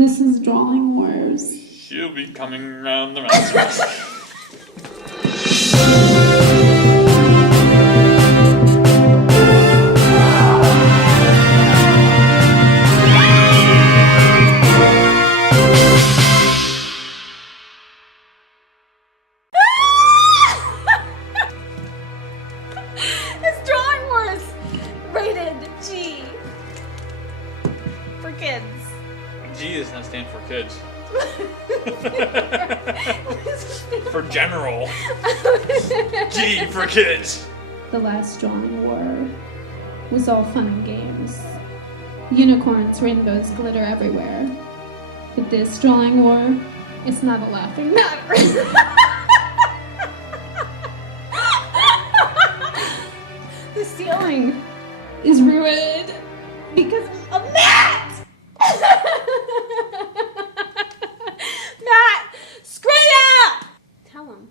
This is Drawing Wars. She'll be coming around the mouse. It's Drawing Wars, rated G for kids. G does not stand for kids. For general. G for kids. The last Drawing War was all fun and games. Unicorns, rainbows, glitter everywhere. But this Drawing War, it's not a laughing matter. The ceiling is ruined because of Matt! Matt, straight up! Tell him.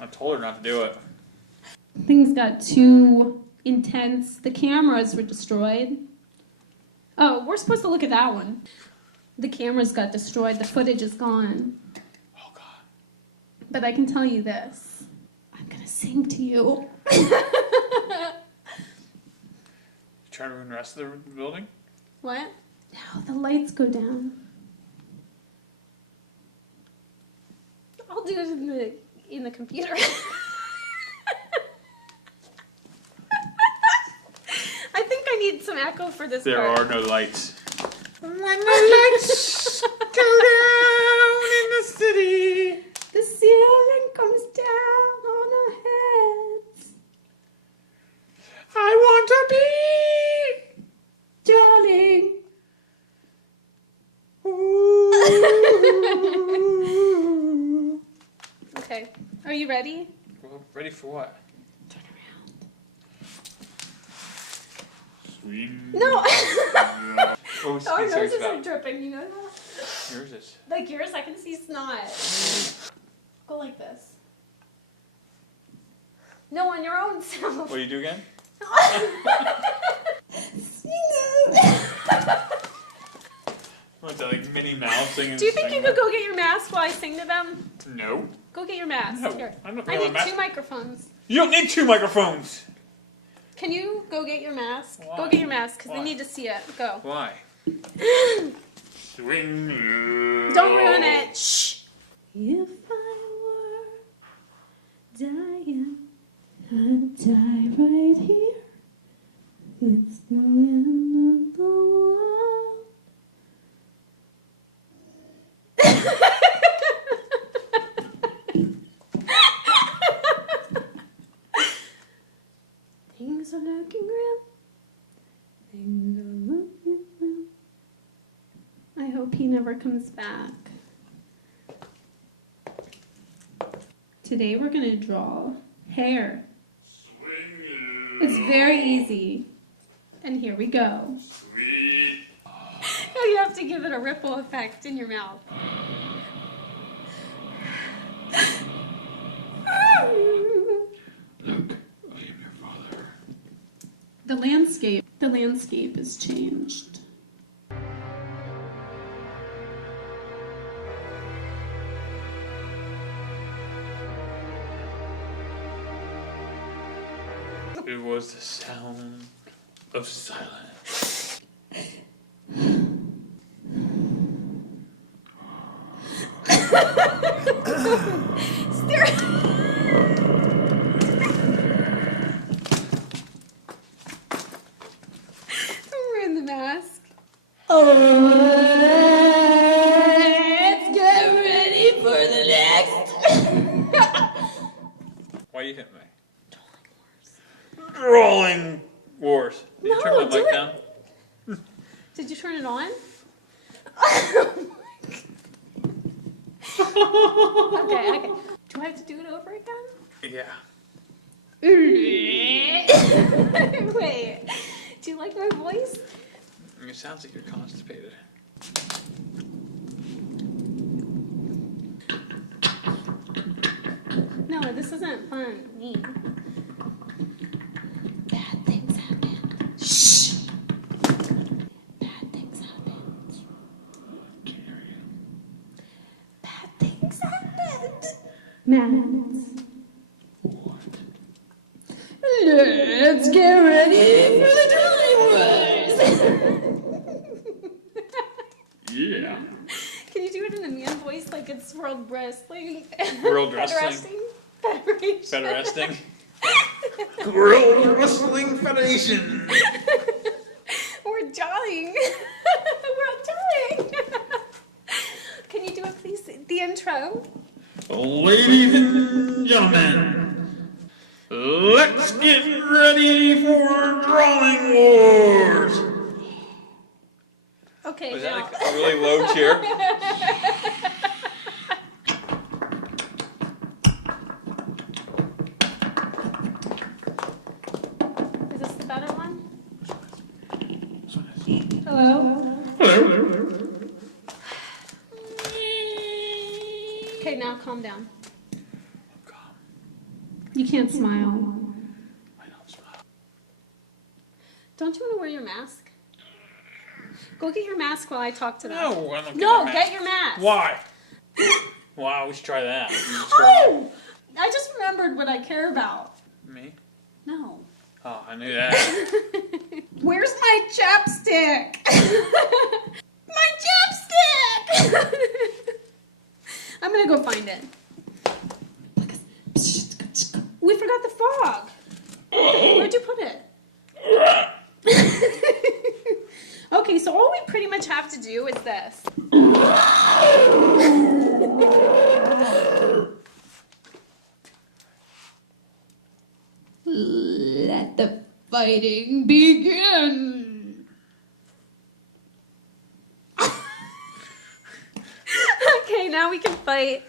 I told her not to do it. Things got too intense. The cameras were destroyed. Oh, we're supposed to look at that one. The cameras got destroyed. The footage is gone. Oh, God. But I can tell you this. I'm gonna sing to you. Trying to ruin the rest of the building? What? Now the lights go down. I'll do it in the computer. I think I need some echo for this There part. are no lights. When the lights go down in the city. The ceiling comes down on our heads. I want to be. Darling. Ooh. Okay, are you ready? Well, ready for what? Turn around. Sweet. No. Oh, Our yours noses are dripping, you know that? Yours is. Like yours, I can see snot. Go like this. No, on your own self. What do you do again? What's that, like Minnie Mouse singing? Do you think you could go get your mask while I sing to them? No. Go get your mask. No, Here. I'm not I gonna need mask. 2 microphones. You don't need 2 microphones. Can you go get your mask? Why? Go get your mask because Why? they need to see it. Go. Why? Swing. Don't ruin it. Shh. If I were dying, I'd die right here. It's the end of the world. Things are looking grim. Things are looking grim. I hope he never comes back. Today we're going to draw hair. It's very easy. And here we go. Sweet. Now you have to give it a ripple effect in your mouth. Look, I am your father. The landscape has changed. It was the sound of silence. We're in the mask. Let's get ready for the next. Why you hit me? Drawing Wars. Did you No, turn my do mic it. down? Did you turn it on? Okay. Do I have to do it over again? Yeah. Wait. Do you like my voice? It sounds like you're constipated. No, this isn't fun. Me. Bad things happen. Shh. Bad things happen. Matt. What? Let's get ready for the drawing wars. Yeah. Can you do it in a man voice like it's World Wrestling? World Wrestling? Federation. Federation? World Wrestling Federation. We're jollying. We're jollying. Can you do it, please? The intro. Ladies and gentlemen, let's get ready for drawing wars. Okay. Was now. that a really low cheer? Is this the better one? Hello? Hello. Okay, now calm down. You can't smile. I don't smile. Don't you want to wear your mask? Go get your mask while I talk to them. No, I don't No, get get your mask. Why? Wow, we should try that. Oh! I just remembered what I care about. Me? No. Oh, I knew that. Where's my chapstick? My chapstick! I'm gonna go find it. We forgot the fog. Where'd you put it? Okay, so all we pretty much have to do is this. Let the fighting begin. Okay, now we can fight.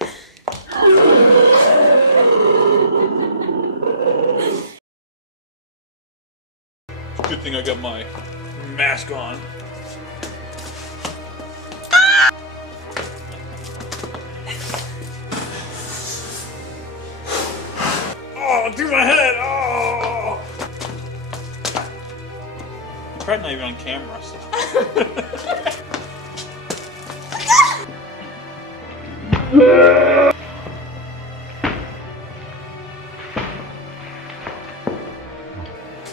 Good thing I got my mask on. Oh, through my head! Oh! Probably not even on camera. So.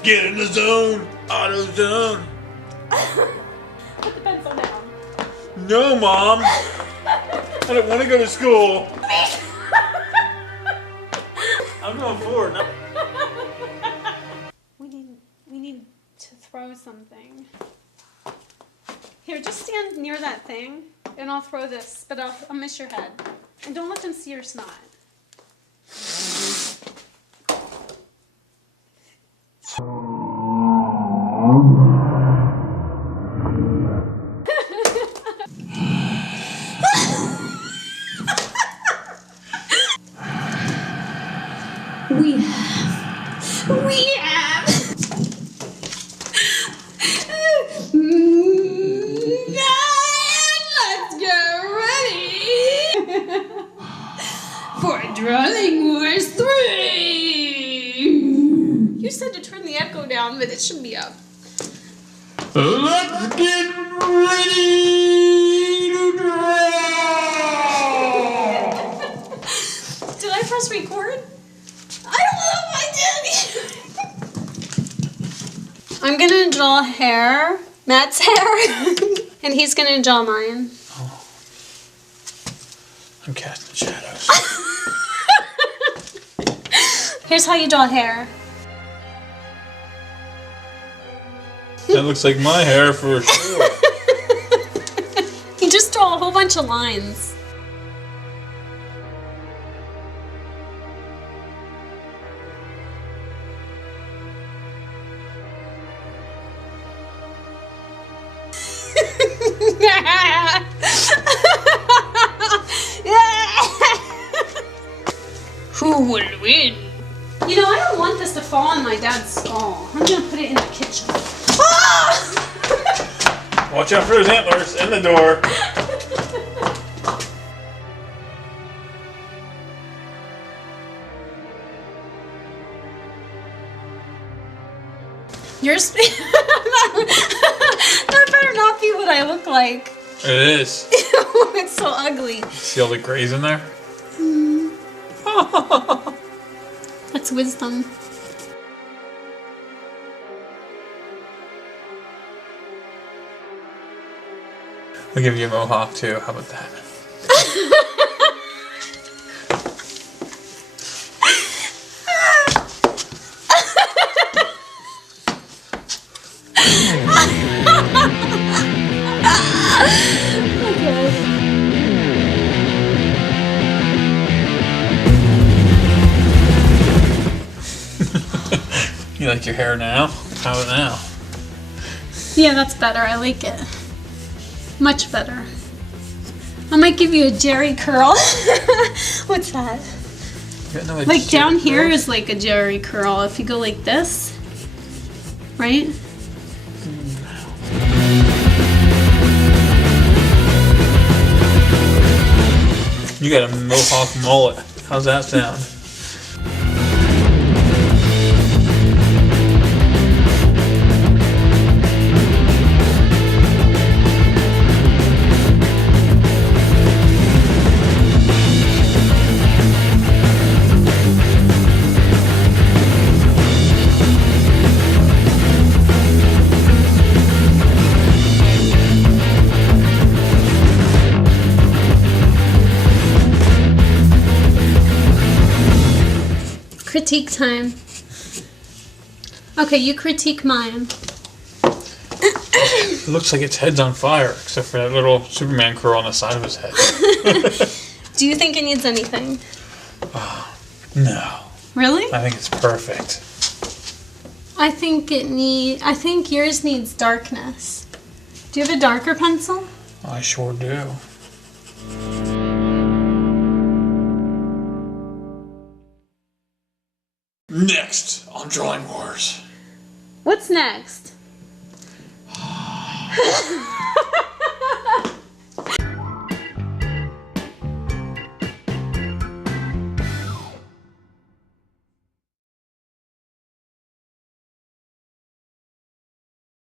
Get in the zone! Auto zone! Put the pencil down. No, Mom! I don't want to go to school! I'm going forward. No. We need to throw something. Here, just stand near that thing, and I'll throw this, but I'll miss your head. And don't let them see your snot. We have. Let's get ready for Drawing Wars 3. You said to turn the echo down, but it should be up. Let's get ready to draw! Did I press record? I don't know if I did. I'm gonna draw hair, Matt's hair, and he's gonna draw mine. Oh. I'm casting shadows. Here's how you draw hair. That looks like my hair for sure. You just draw a whole bunch of lines. Who will win? You know, I don't want this to fall on my dad's skull. I'm gonna put it in the kitchen. Ah! Watch out for those antlers in the door. Yours. That better not be what I look like. It is. It's so ugly. See all the grays in there? Mm. Oh, That's wisdom. I'll give you a mohawk too. How about that? You like your hair now? How about now? Yeah, that's better. I like it. Much better. I might give you a Jerry curl. What's that? Like down here is like a Jerry curl. If you go like this, right? You got a mohawk mullet. How's that sound? Critique time. Okay, you critique mine. It looks like its head's on fire, except for that little Superman curl on the side of his head. Do you think it needs anything? No. Really? I think it's perfect. I think yours needs darkness. Do you have a darker pencil? I sure do. Next on Drawing Wars. What's next?